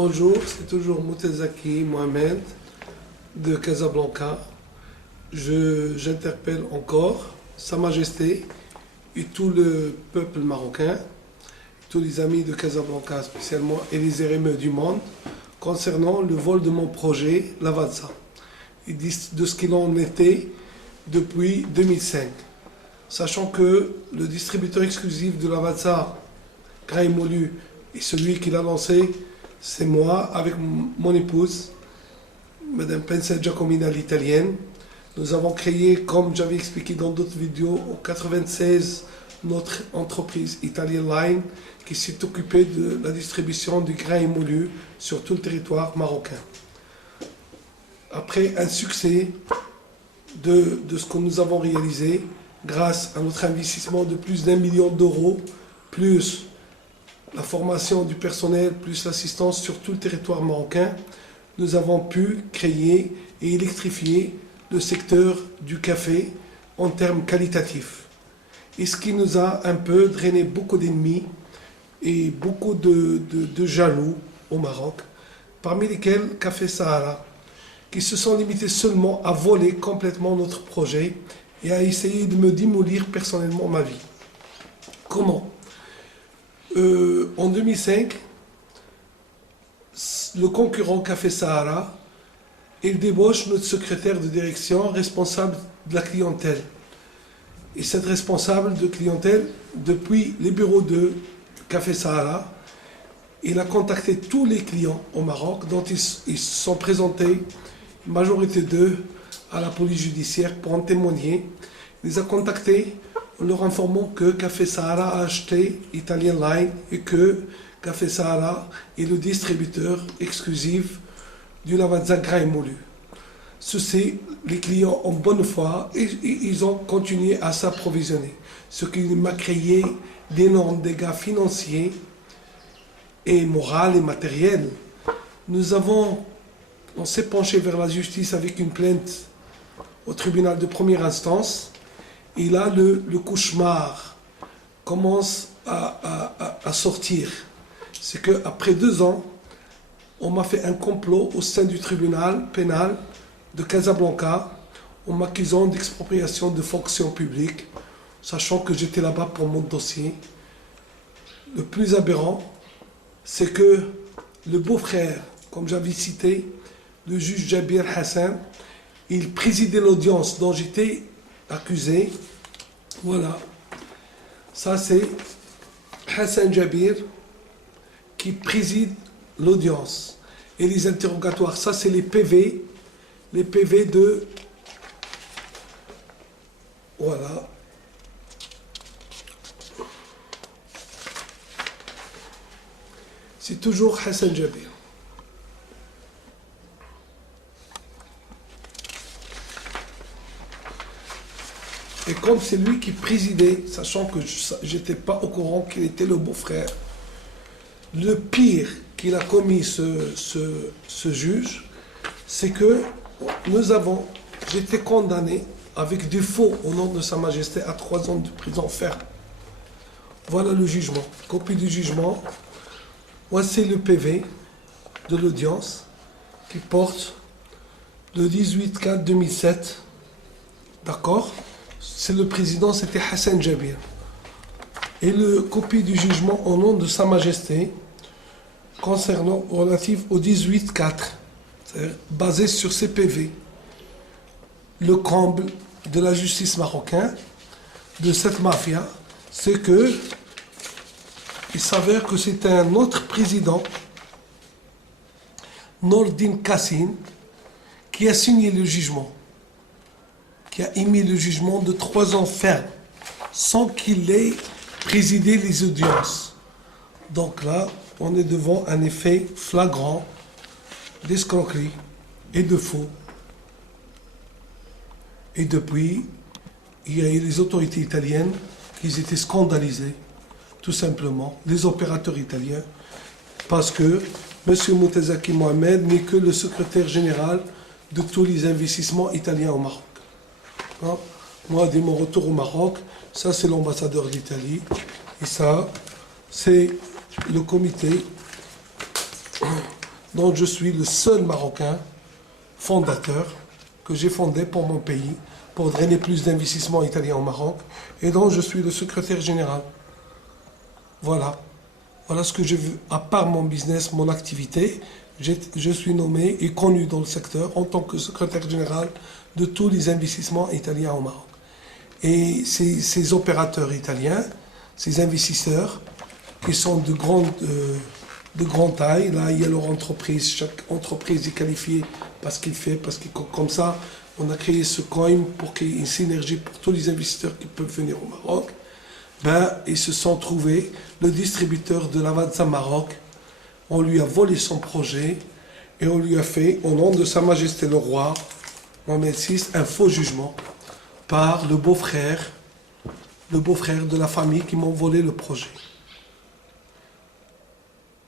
Bonjour, c'est toujours Moutezaki Mohamed de Casablanca. J'interpelle encore Sa Majesté et tout le peuple marocain, tous les amis de Casablanca spécialement et les RME du monde concernant le vol de mon projet Lavazza et de ce qu'il en était depuis 2005. Sachant que le distributeur exclusif de Lavazza, Grain Molu, et celui qui l'a lancé, c'est moi, avec mon épouse, Madame Pensa Giacomina, l'italienne. Nous avons créé, comme j'avais expliqué dans d'autres vidéos, en 1996, notre entreprise Italian Line, qui s'est occupée de la distribution du grain émolu sur tout le territoire marocain. Après un succès de ce que nous avons réalisé, grâce à notre investissement de plus d'1 million d'euros, plus la formation du personnel, plus l'assistance sur tout le territoire marocain, nous avons pu créer et électrifier le secteur du café en termes qualitatifs. Et ce qui nous a un peu drainé beaucoup d'ennemis et beaucoup de jaloux au Maroc, parmi lesquels Café Sahara, qui se sont limités seulement à voler complètement notre projet et à essayer de me démolir personnellement ma vie. Comment ? En 2005, le concurrent Café Sahara, il débauche notre secrétaire de direction responsable de la clientèle. Et cette responsable de clientèle, depuis les bureaux de Café Sahara, il a contacté tous les clients au Maroc, dont ils se sont présentés, une majorité d'eux, à la police judiciaire pour en témoigner. Il les a contactés en leur informant que Café Sahara a acheté Italian Line et que Café Sahara est le distributeur exclusif du Lavazza Grain Molu. Ceci, les clients en bonne foi, et ils ont continué à s'approvisionner, ce qui m'a créé d'énormes dégâts financiers et moraux et matériels. On s'est penché vers la justice avec une plainte au tribunal de première instance, et là le cauchemar commence à sortir. C'est qu'après 2 ans, on m'a fait un complot au sein du tribunal pénal de Casablanca en m'accusant d'expropriation de fonctions publiques, sachant que j'étais là-bas pour mon dossier. Le plus aberrant, c'est que le beau-frère, comme j'avais cité, le juge Jabir Hassan, il présidait l'audience dont j'étais accusé. Voilà. Ça, c'est Hassan Jabir qui préside l'audience. Et les interrogatoires, ça, c'est les PV de... Voilà. C'est toujours Hassan Jabir. Et comme c'est lui qui présidait, sachant que je n'étais pas au courant qu'il était le beau-frère, le pire qu'il a commis ce juge, c'est que j'étais condamné avec des faux au nom de Sa Majesté à 3 ans de prison ferme. Voilà le jugement. Copie du jugement. Voici le PV de l'audience qui porte le 18/4/2007. D'accord ? C'est le président, c'était Hassan Jabir. Et le copie du jugement au nom de Sa Majesté concernant relatif au 18/4, c'est-à-dire basé sur ces PV. Le comble de la justice marocaine, de cette mafia, c'est que il s'avère que c'est un autre président, Nordin Kassim, qui a signé le jugement, qui a émis le jugement de 3 ans ferme, sans qu'il ait présidé les audiences. Donc là, on est devant un effet flagrant d'escroquerie et de faux. Et depuis, il y a eu les autorités italiennes qui étaient scandalisées, tout simplement, les opérateurs italiens, parce que M. Moutezaki Mohamed n'est que le secrétaire général de tous les investissements italiens au Maroc. Hein? Moi, dès mon retour au Maroc, ça c'est l'ambassadeur d'Italie, et ça c'est le comité dont je suis le seul Marocain fondateur, que j'ai fondé pour mon pays, pour drainer plus d'investissements italiens au Maroc, et dont je suis le secrétaire général. Voilà. Voilà ce que j'ai vu. À part mon business, mon activité, je suis nommé et connu dans le secteur en tant que secrétaire général de tous les investissements italiens au Maroc. Et ces opérateurs italiens, ces investisseurs, qui sont de grande taille, là il y a leur entreprise, chaque entreprise est qualifiée parce qu'il fait, comme ça, on a créé ce coin pour qu'il y ait une synergie pour tous les investisseurs qui peuvent venir au Maroc. Ils se sont trouvés, le distributeur de Lavazza Maroc, on lui a volé son projet et on lui a fait, au nom de Sa Majesté le Roi, Mohamed VI, un faux jugement par le beau-frère de la famille qui m'ont volé le projet.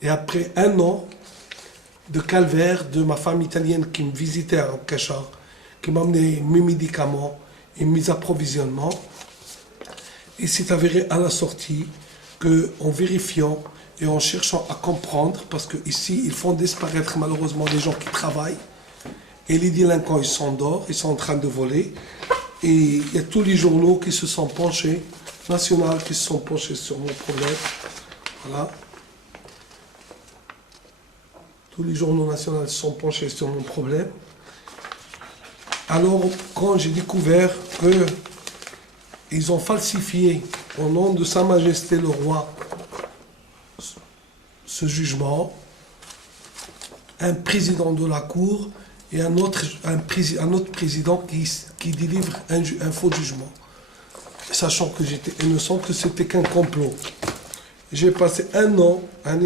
Et après un an de calvaire de ma femme italienne qui me visitait à Cacha, qui m'amenait mes médicaments et mes approvisionnements, il s'est avéré à la sortie qu'en vérifiant et en cherchant à comprendre, parce qu'ici ils font disparaître malheureusement les gens qui travaillent, et les délinquants ils sont dehors, ils sont en train de voler, et il y a tous les journaux qui se sont penchés, nationaux qui se sont penchés sur mon problème. Voilà. Tous les journaux nationaux se sont penchés sur mon problème. Alors, quand j'ai découvert qu'ils ont falsifié, au nom de Sa Majesté le Roi, ce jugement, un président de la Cour et un autre président qui délivre un faux jugement, sachant que j'étais innocent, que c'était qu'un complot. J'ai passé un an, un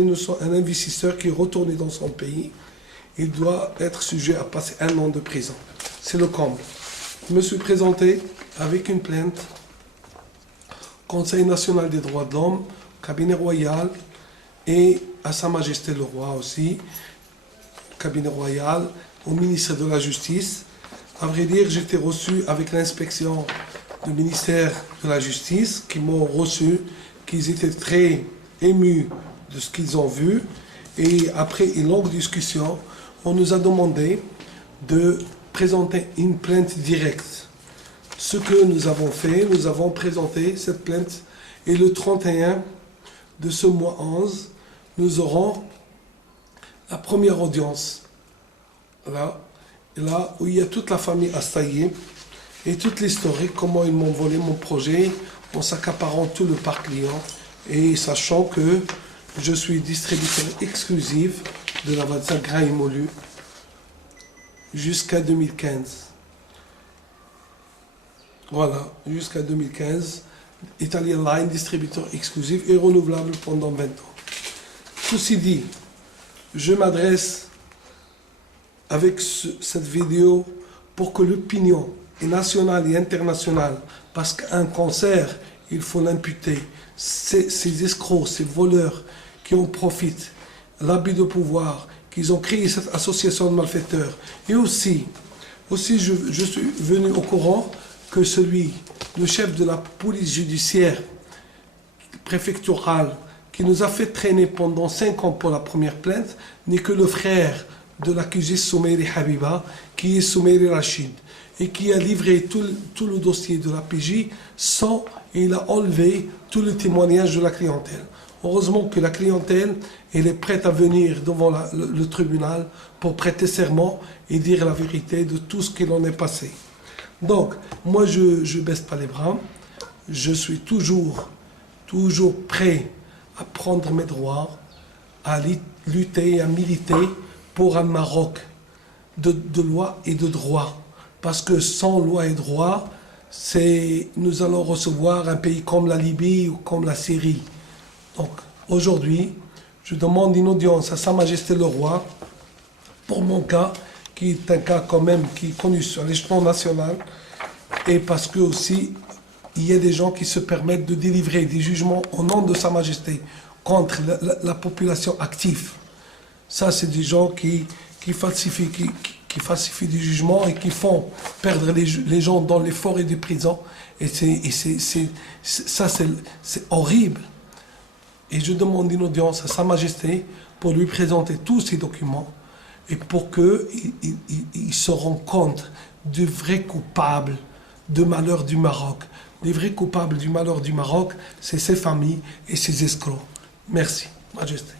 investisseur qui est retourné dans son pays, il doit être sujet à passer un an de prison. C'est le comble. Je me suis présenté avec une plainte, Conseil national des droits de l'homme, cabinet royal, et à Sa Majesté le Roi aussi, cabinet royal, au ministère de la Justice. À vrai dire, j'étais reçu avec l'inspection du ministère de la Justice, qui m'ont reçu, qu'ils étaient très émus de ce qu'ils ont vu. Et après une longue discussion, on nous a demandé de présenter une plainte directe. Ce que nous avons fait, nous avons présenté cette plainte, et le 31 de ce mois 11, nous aurons la première audience. Là où il y a toute la famille Astaïe et toute l'historique, comment ils m'ont volé mon projet en s'accaparant tout le parc Lyon, et sachant que je suis distributeur exclusif de la Lavazza Grain et Moulu jusqu'à 2015. Voilà, jusqu'à 2015, Italian Line, distributeur exclusif et renouvelable pendant 20 ans. Ceci dit, je m'adresse avec cette vidéo pour que l'opinion nationale et internationale, parce qu'un cancer, il faut l'imputer, ces escrocs, ces voleurs qui en profitent, l'abus de pouvoir, qu'ils ont créé cette association de malfaiteurs. Et aussi je suis venu au courant que le chef de la police judiciaire préfectorale, qui nous a fait traîner pendant 5 ans pour la première plainte, n'est que le frère de l'accusé Soumeiri Habiba, qui est Soumeiri Rachid, et qui a livré tout le dossier de la PJ et il a enlevé tout le témoignage de la clientèle. Heureusement que la clientèle, elle est prête à venir devant le tribunal pour prêter serment et dire la vérité de tout ce qu'il en est passé. Donc, moi, je ne baisse pas les bras. Je suis toujours prêt à prendre mes droits, à lutter, à militer pour un Maroc de loi et de droit. Parce que sans loi et droit, nous allons recevoir un pays comme la Libye ou comme la Syrie. Donc, aujourd'hui, je demande une audience à Sa Majesté le Roi, pour mon cas, qui est un cas quand même qui est connu sur l'échelon national, et parce que aussi, il y a des gens qui se permettent de délivrer des jugements au nom de Sa Majesté contre la population active. Ça, c'est des gens qui falsifient des jugements et qui font perdre les gens dans les forêts des prisons. Et ça, c'est horrible. Et je demande une audience à Sa Majesté pour lui présenter tous ces documents et pour qu'ils se rendent compte des vrais coupables du malheur du Maroc. Les vrais coupables du malheur du Maroc, c'est ces familles et ces escrocs. Merci, Majesté.